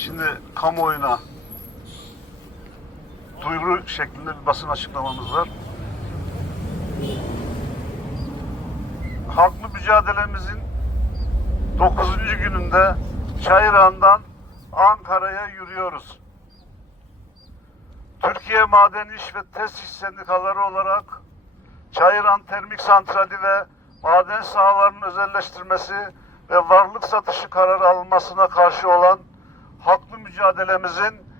Şimdi kamuoyuna duyuru şeklinde bir basın açıklamamız var. Haklı mücadelemizin 9. gününde Çayırağı'ndan Ankara'ya yürüyoruz. Türkiye Maden İş ve Tesis Sendikaları olarak Çayıran Termik Santrali ve maden sahalarının özelleştirmesi ve varlık satışı kararı alınmasına karşı olan haklı mücadelemizin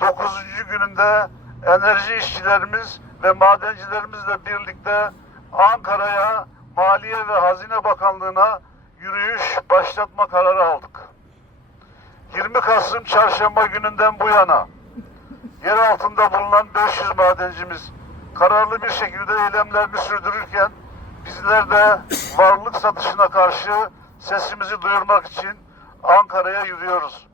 9. gününde enerji işçilerimiz ve madencilerimizle birlikte Ankara'ya Maliye ve Hazine Bakanlığı'na yürüyüş başlatma kararı aldık. 20 Kasım Çarşamba gününden bu yana yer altında bulunan 500 madencimiz kararlı bir şekilde eylemlerini sürdürürken bizler de varlık satışına karşı sesimizi duyurmak için Ankara'ya yürüyoruz.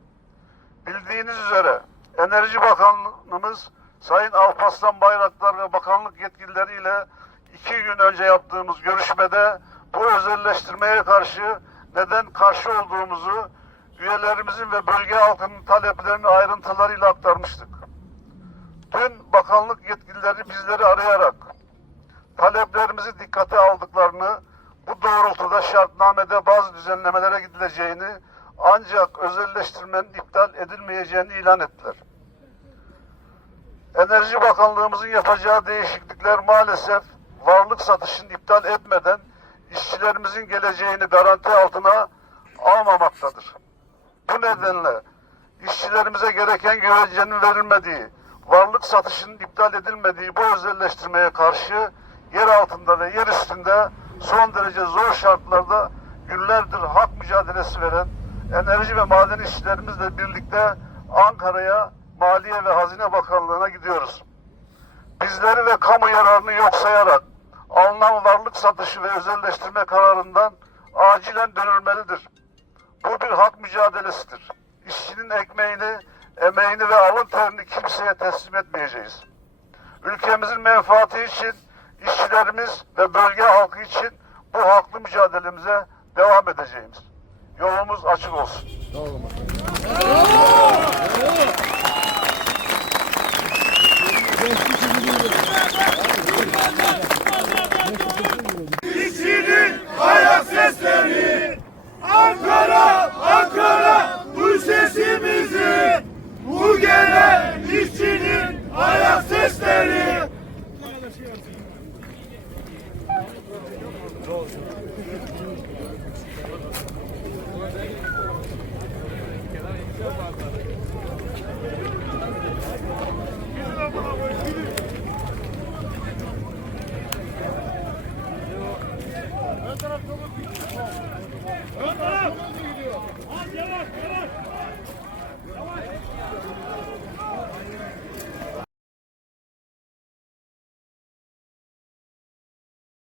Bildiğiniz üzere Enerji Bakanlığımız Sayın Alparslan Bayraktar ve bakanlık yetkilileriyle iki gün önce yaptığımız görüşmede bu özelleştirmeye karşı neden karşı olduğumuzu üyelerimizin ve bölge halkının taleplerini ayrıntılarıyla aktarmıştık. Dün bakanlık yetkilileri bizleri arayarak taleplerimizi dikkate aldıklarını, bu doğrultuda şartnamede bazı düzenlemelere gidileceğini ancak özelleştirmenin iptal edilmeyeceğini ilan ettiler. Enerji Bakanlığımızın yapacağı değişiklikler maalesef varlık satışını iptal etmeden işçilerimizin geleceğini garanti altına almamaktadır. Bu nedenle işçilerimize gereken güvencenin verilmediği, varlık satışının iptal edilmediği bu özelleştirmeye karşı yer altında ve yer üstünde son derece zor şartlarda günlerdir hak mücadelesi veren enerji ve maden işçilerimizle birlikte Ankara'ya Maliye ve Hazine Bakanlığı'na gidiyoruz. Bizleri ve kamu yararını yok sayarak alınan varlık satışı ve özelleştirme kararından acilen dönülmelidir. Bu bir hak mücadelesidir. İşçinin ekmeğini, emeğini ve alın terini kimseye teslim etmeyeceğiz. Ülkemizin menfaati için, işçilerimiz ve bölge halkı için bu haklı mücadelemize devam edeceğiz. Yolumuz açık olsun. İşçinin ayak sesleri. Ankara, Ankara bu sesimizi. Bu gelen işçinin ayak sesleri Ön taraf! Yavaş yavaş! Yavaş!